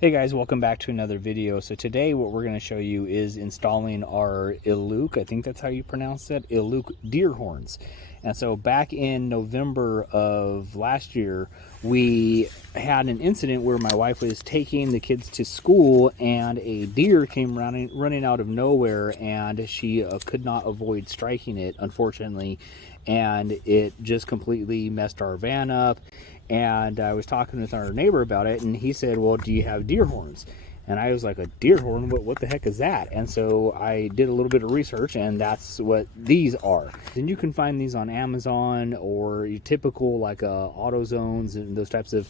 Hey guys, welcome back to another video. So today what we're going to show you is installing our Illuc, I think that's how you pronounce it, Illuc deer horns. And so back in November of last year, we had an incident where my wife was taking the kids to school and a deer came running out of nowhere, and she could not avoid striking it, unfortunately, and it just completely messed our van up. And I was talking with our neighbor about it, and he said, well, do you have deer horns? And I was like, a deer horn? What the heck is that? And so I did a little bit of research, and that's what these are. And you can find these on Amazon or your typical like AutoZones and those types of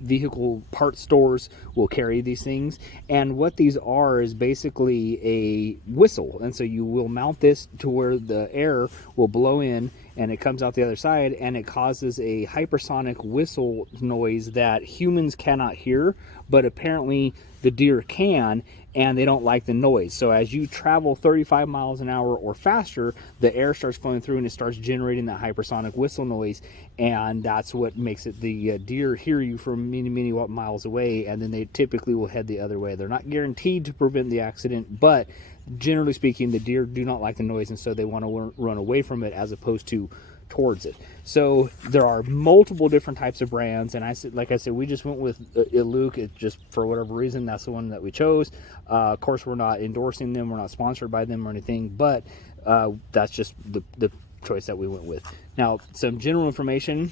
vehicle part stores will carry these things. And what these are is basically a whistle, and so you will mount this to where the air will blow in and it comes out the other side, and it causes a hypersonic whistle noise that humans cannot hear, but apparently the deer can, and they don't like the noise. So as you travel 35 miles an hour or faster, the air starts flowing through and it starts generating that hypersonic whistle noise, and that's what makes it the deer hear you from many miles away, and then they typically will head the other way. They're not guaranteed to prevent the accident, but generally speaking, the deer do not like the noise, and so they want to run away from it as opposed to towards it. So there are multiple different types of brands, and like I said, we just went with Illuc. It just, for whatever reason, that's the one that we chose. Of course, we're not endorsing them, we're not sponsored by them or anything, but that's just the choice that we went with. Now, some general information.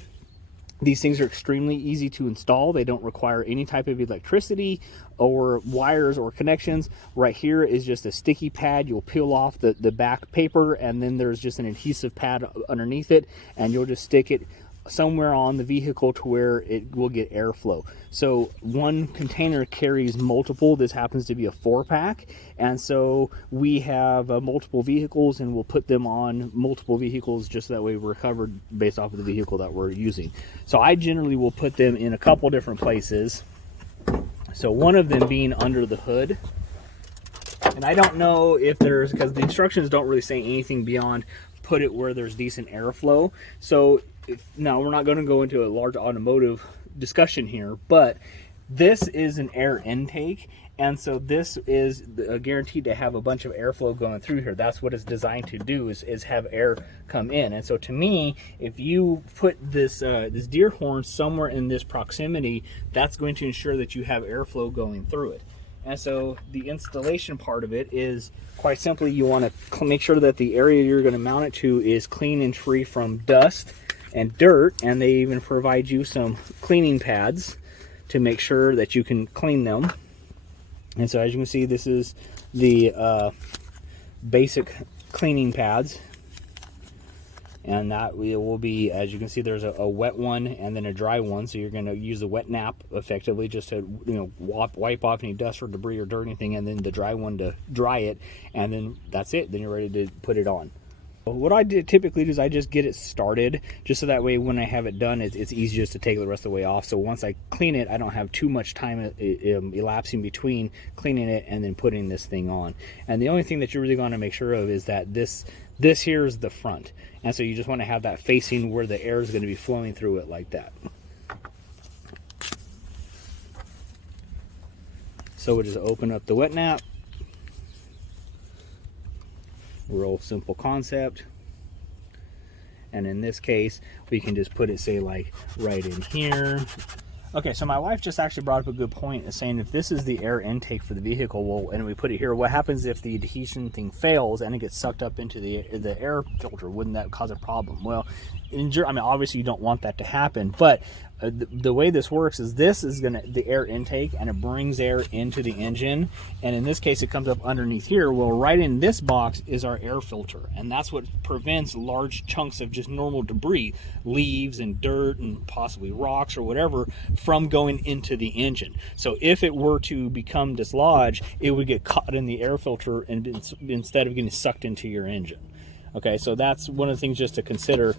These things are extremely easy to install. They don't require any type of electricity or wires or connections. Right here is just a sticky pad. You'll peel off the back paper, and then there's just an adhesive pad underneath it, and you'll just stick it somewhere on the vehicle to where it will get airflow. So one container carries multiple. This happens to be a 4-pack, and so we have multiple vehicles, and we'll put them on multiple vehicles just so that way we're covered based off of the vehicle that we're using. So I generally will put them in a couple different places. So one of them being under the hood. And I don't know if there's, because the instructions don't really say anything beyond put it where there's decent airflow. So now we're not going to go into a large automotive discussion here, but this is an air intake, and so this is guaranteed to have a bunch of airflow going through here. That's what it's designed to do, is have air come in. And so to me, if you put this this deer horn somewhere in this proximity, that's going to ensure that you have airflow going through it. And so the installation part of it is quite simply, you want to make sure that the area you're going to mount it to is clean and free from dust and dirt, and they even provide you some cleaning pads to make sure that you can clean them. And so as you can see, this is the basic cleaning pads, and that will be, as you can see, there's a wet one and then a dry one. So you're going to use the wet nap effectively just to, you know, wipe off any dust or debris or dirt or anything, and then the dry one to dry it, and then that's it. Then you're ready to put it on. What I typically do is I just get it started, just so that way when I have it done, it's easy just to take the rest of the way off. So once I clean it, I don't have too much time elapsing between cleaning it and then putting this thing on. And the only thing that you're really going to make sure of is that this here is the front, and so you just want to have that facing where the air is going to be flowing through it like that. So we'll just open up the wet nap. Real simple concept, and in this case we can just put it, say, like right in here. Okay, so my wife just actually brought up a good point, is saying if this is the air intake for the vehicle, well, and we put it here, what happens if the adhesion thing fails and it gets sucked up into the air filter? Wouldn't that cause a problem? Well, I mean, obviously you don't want that to happen, but the way this works is this is the air intake, and it brings air into the engine, and in this case it comes up underneath here. Well, right in this box is our air filter, and that's what prevents large chunks of just normal debris, leaves and dirt and possibly rocks or whatever, from going into the engine. So if it were to become dislodged, it would get caught in the air filter and instead of getting sucked into your engine. Okay, so that's one of the things just to consider.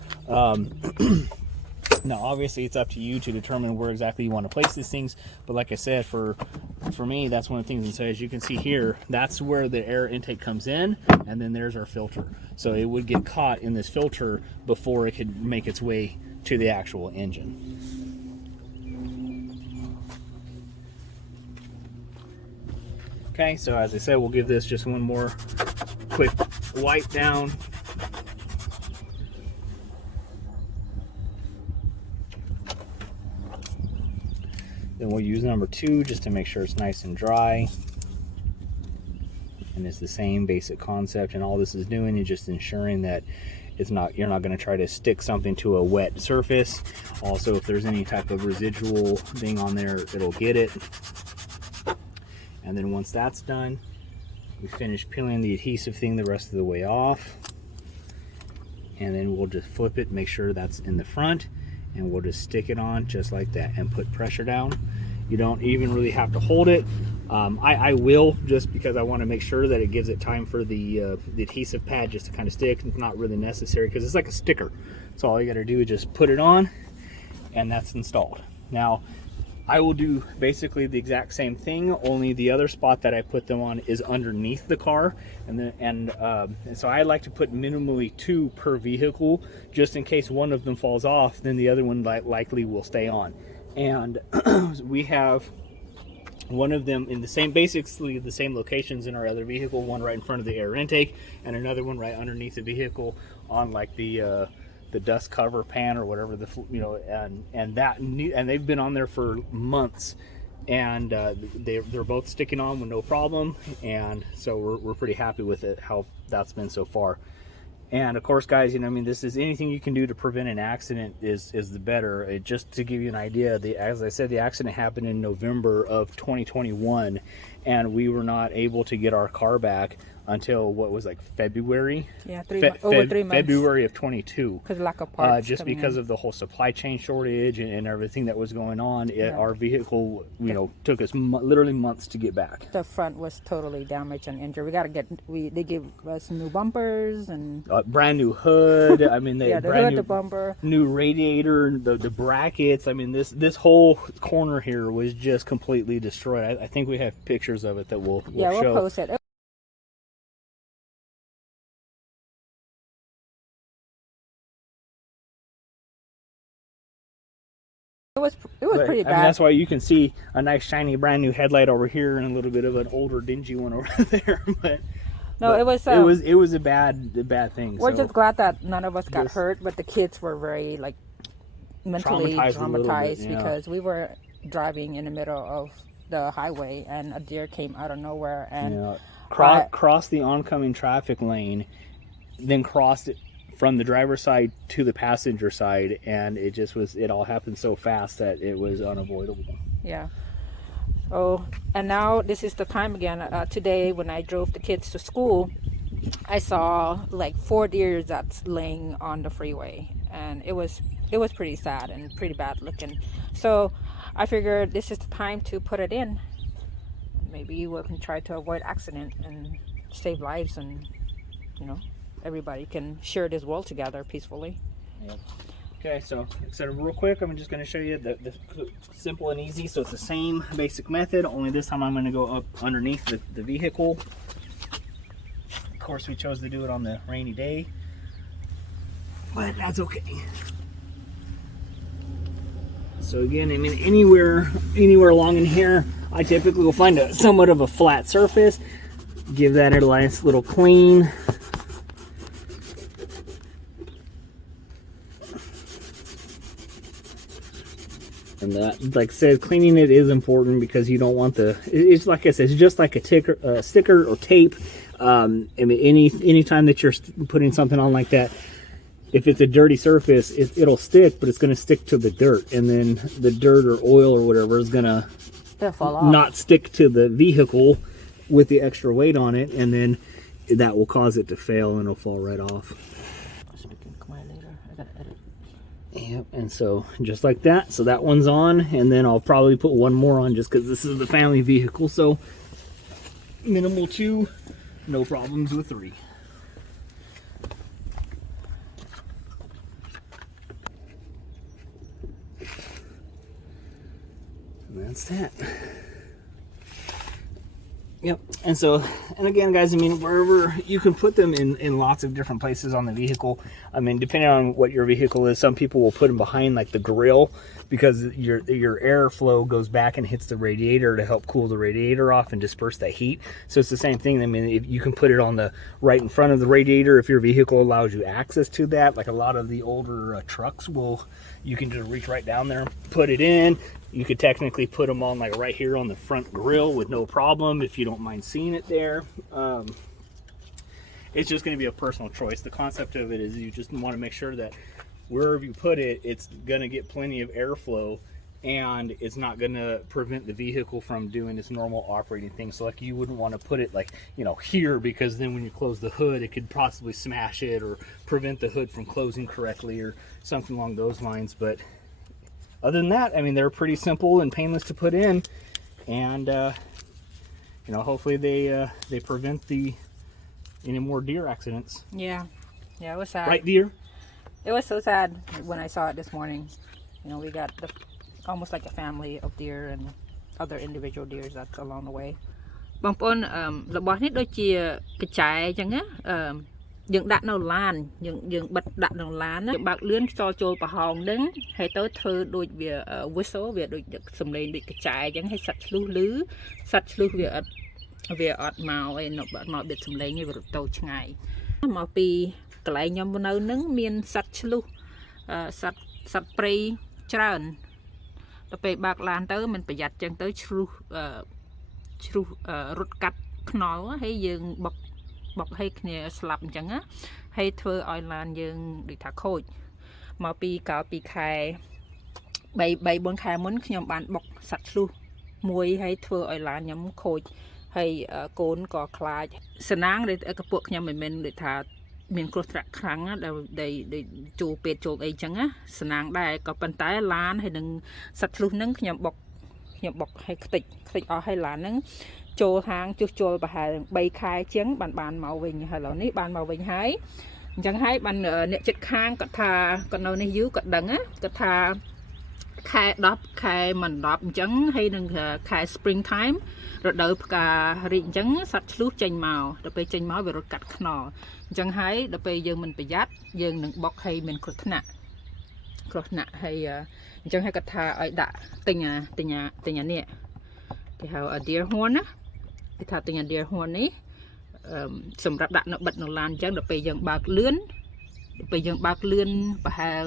Now, obviously, it's up to you to determine where exactly you want to place these things. But like I said, for me, that's one of the things. And so as you can see here, that's where the air intake comes in, and then there's our filter. So it would get caught in this filter before it could make its way to the actual engine. Okay, so as I said, we'll give this just one more quick wipe down. Then we'll use number 2 just to make sure it's nice and dry. And it's the same basic concept, and all this is doing is just ensuring that you're not going to try to stick something to a wet surface. Also, if there's any type of residual thing on there, it'll get it. And then once that's done, we finish peeling the adhesive thing the rest of the way off. And then we'll just flip it, make sure that's in the front, and we'll just stick it on just like that and put pressure down. You don't even really have to hold it. I will, just because I want to make sure that it gives it time for the adhesive pad just to kind of stick. It's not really necessary because it's like a sticker. So all you got to do is just put it on, and that's installed. Now, I will do basically the exact same thing, only the other spot that I put them on is underneath the car, and so I like to put minimally 2 per vehicle, just in case one of them falls off, then the other one likely will stay on. And we have one of them in basically the same locations in our other vehicle, one right in front of the air intake, and another one right underneath the vehicle on like the dust cover pan or whatever, and they've been on there for months, and they're both sticking on with no problem, and so we're pretty happy with it, how that's been so far. And of course, guys, I mean, this is anything you can do to prevent an accident is the better. Just to give you an idea, as I said, the accident happened in November of 2021, and we were not able to get our car back until what was like February. Yeah, over 3 months. February of 22. Because lack of parts. Just because of the whole supply chain shortage and everything that was going on, our vehicle, took us literally months to get back. The front was totally damaged and injured. They gave us new bumpers and brand new hood. I mean, the hood, the bumper, new radiator, the brackets. I mean, this whole corner here was just completely destroyed. I think we have pictures of it that we'll show. We'll post it. It was pretty bad. I mean, that's why you can see a nice shiny brand new headlight over here and a little bit of an older dingy one over there. But it was a bad thing. We're just glad that none of us got hurt, but the kids were very mentally traumatized because we were driving in the middle of the highway and a deer came out of nowhere and crossed the oncoming traffic lane, then crossed it from the driver's side to the passenger side, and it all happened so fast that it was unavoidable. Yeah. Oh, and now this is the time again. Today when I drove the kids to school, I saw like 4 deer that's laying on the freeway, and it was pretty sad and pretty bad looking. So I figured this is the time to put it in. Maybe we can try to avoid accident and save lives, and everybody can share this world together peacefully. Yep. Okay, so real quick, I'm just going to show you the simple and easy. So it's the same basic method, only this time I'm going to go up underneath the vehicle. Of course, we chose to do it on the rainy day, but that's okay. So again, I mean, anywhere along in here, I typically will find somewhat of a flat surface. Give that a nice little clean. And that, like I said, cleaning it is important because you don't want it's like I said, it's just like a sticker or tape. I mean, any time that you're putting something on like that, if it's a dirty surface, it'll stick, but it's going to stick to the dirt, and then the dirt or oil or whatever is going to not stick to the vehicle with the extra weight on it, and then that will cause it to fail and it'll fall right off. Yep, and so just like that, so that one's on, and then I'll probably put one more on just because this is the family vehicle. So minimal 2, no problems with 3. And that's that. Yep. And so, and again, guys, I mean, wherever you can put them in lots of different places on the vehicle. I mean, depending on what your vehicle is, some people will put them behind like the grill because your airflow goes back and hits the radiator to help cool the radiator off and disperse that heat. So it's the same thing. I mean, if you can put it on the right in front of the radiator if your vehicle allows you access to that. Like a lot of the older trucks will, you can just reach right down there, put it in. You could technically put them on like right here on the front grill with no problem if you don't mind seeing it there. It's just going to be a personal choice. The concept of it is you just want to make sure that wherever you put it, it's going to get plenty of airflow and it's not going to prevent the vehicle from doing its normal operating thing. So like you wouldn't want to put it like, you know, here, because then when you close the hood, it could possibly smash it or prevent the hood from closing correctly or something along those lines. But other than that, I mean, they're pretty simple and painless to put in, and you know, hopefully they prevent any more deer accidents. Yeah, it was sad. Right, deer? It was so sad when I saw it this morning. You know, we got almost like a family of deer and other individual deers that's along the way. បងប្អូនរបស់នេះដូចជាកញ្ចែអញ្ចឹងណាយើងដាក់នៅឡានយើងបិទដាក់នៅឡានណាយើងបើកលឿនខ្យល់ចូលប្រហោងហ្នឹងហើយទៅធ្វើដូចវា whistle វាដូចសំឡេងដូចកញ្ចែអញ្ចឹងហើយសត្វឆ្លុះលឺសត្វឆ្លុះវាអត់មកឯនៅអត់មកបិទសំឡេងវារត់ទៅឆ្ងាយមកពីកន្លែងខ្ញុំនៅហ្នឹងមានសត្វឆ្លុះសត្វព្រៃច្រើនដល់ពេលបើកឡានទៅមិនប្រយ័ត្នចឹងទៅឆ្លុះរត់កាត់ខ្នល់ហើយយើងបុកឲ្យគ្នាស្លាប់អញ្ចឹងណាហើយធ្វើឲ្យឡានយើងដូចថាខូចមកពីកាលពីខែ3-4 ខែមុនខ្ញុំបានបុកសត្វឆ្លុះមួយហើយធ្វើឲ្យឡានខ្ញុំខូចហើយកូនក៏ខ្លាចសំណាងដែលកពួកខ្ញុំមិនមែនដូចថាមានគ្រោះថ្នាក់ខ្លាំងណាដែលចូលពេទ្យចូលអីចឹងណាសំណាងដែរក៏ប៉ុន្តែឡានហើយនឹងសត្វឆ្លុះហ្នឹងខ្ញុំបុកឲ្យខ្ទេចអស់ហើយឡានហ្នឹងចូលហាងជួសជុលប្រហែល3ខែជាងបានមកវិញហើយឥឡូវនេះបានមកវិញហើយអញ្ចឹងហើយបានអ្នកចិត្តខាងគាត់ថាគាត់នៅនេះយូរគាត់ដឹងណាគាត់ថាខែ10ខែមិន10អញ្ចឹងហើយនឹងខែ spring time រដូវផ្ការីកអញ្ចឹងសត្វឆ្លុះចេញមកដល់ពេលចេញមកវារត់កាត់ខ្នល់អញ្ចឹងហើយដល់ពេលយើងមិនប្រយ័ត្នយើងនឹងបុកឲ្យមានគ្រោះថ្នាក់ហើយអញ្ចឹងហើយគាត់ថាឲ្យដាក់ទិញនេះគេហៅ deer horn ណាគេថាទិញ deer horn នេះសម្រាប់ដាក់នៅបិទនៅឡានអញ្ចឹងដល់ពេលយើងបើកលឿនប្រហែល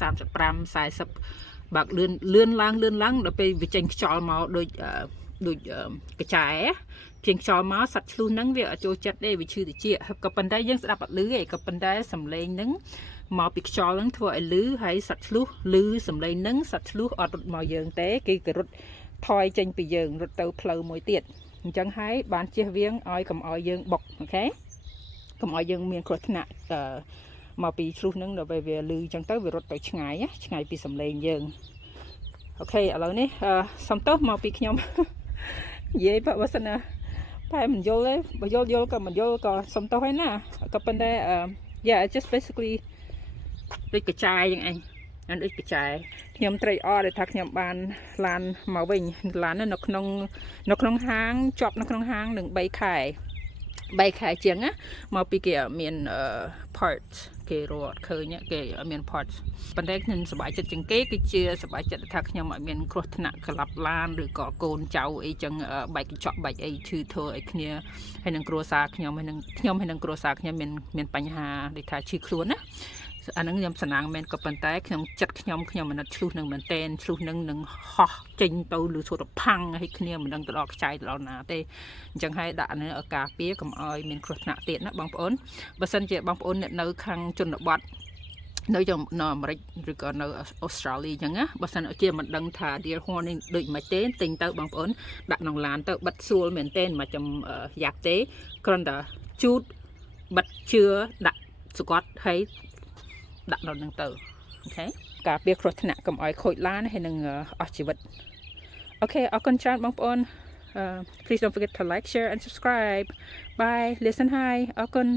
35-40បើកលឿនឡើងដល់ពេលវាចេញខ្យល់មកដូចកញ្ចែចេញខ្យល់មកសត្វឆ្លុះហ្នឹងវាអត់ចូលចិត្តទេវាឈឺតិចក៏ប៉ុន្តែយើងស្ដាប់អត់ឮទេក៏ប៉ុន្តែសំឡេងហ្នឹងមកពីខ្យល់ហ្នឹងធ្វើឲ្យឮហើយសត្វឆ្លុះឮសំឡេងហ្នឹងសត្វឆ្លុះអត់រត់មកយើងទេគេក៏រត់ថយចេញពីយើងរត់ទៅផ្លូវមួយទៀតអញ្ចឹងហើយបានជៀសវាងឲ្យកុំឲ្យយើងបុកអូខេកុំឲ្យយើងមានគ្រោះថ្នាក់មកពីឆ្លុះហ្នឹងដល់ពេលវាឮអញ្ចឹងទៅវារត់ទៅឆ្ងាយពីសំឡេងយើងអូខេឥឡូវនេះសុំទោសមកពីខ្ញុំនិយាយបើសិនណាតែមិនយល់ទេបើយល់ក៏មិនយល់ក៏សុំទោសហើយណាក៏ប៉ុន្តែ yeah it's just basically ដូចកញ្ចែយ៉ាងឯងដូចកញ្ចែខ្ញុំត្រេកអរដែលថាខ្ញុំបានឡានមកវិញឡាននៅក្នុងហាងជាប់នៅក្នុងហាងនឹង3ខែជាងណាមកពីគេមាន parts គេរត់ឃើញគេអត់មាន parts ប៉ុន្តែខ្ញុំសប្បាយចិត្តជាងគេគឺជាសប្បាយចិត្តថាខ្ញុំអត់មានគ្រោះថ្នាក់ក្លាប់ឡានឬក៏កូនចៅអីចឹងបែកកញ្ចក់បែកអីឈឺធ្វើឲ្យគ្នាហើយនឹងគ្រួសារខ្ញុំហើយនឹងគ្រួសារខ្ញុំមានបញ្ហាដូចថាឈឺខ្លួនណាអាហ្នឹងខ្ញុំសំណាងមែនក៏ប៉ុន្តែខ្ញុំចិត្តខ្ញុំមិនអត់ឆ្លុះនឹងមែនតែនឆ្លុះនឹងហោះចេញទៅឬសួរទៅផាំងឲ្យគ្នាមិនដឹងទៅដល់ខ្ចាយទៅដល់ណាទេអញ្ចឹងហើយដាក់នៅការពារកុំឲ្យមានគ្រោះថ្នាក់ទៀតណាបងប្អូនបើសិនជាបងប្អូនអ្នកនៅខាងជនបទនៅអាមេរិកឬក៏នៅអូស្ត្រាលីអញ្ចឹងណាបើសិនជាមិនដឹងថា deer horn នេះដូចមិនទេទិញទៅបងប្អូនដាក់ក្នុងឡានទៅបិទស្រួលមែនទេមកចាំយ៉ាប់ទេគ្រាន់តែជូតបិទជឿដាក់សង្កត់ហើយដាក់ដល់នឹងទៅអូខេការពារគ្រោះថ្នាក់កុំឲ្យខូចឡានហើយនឹងអស់ជីវិតអូខេអរគុណច្រើនបងប្អូន please don't forget to like share and subscribe bye listen hi អរគុណ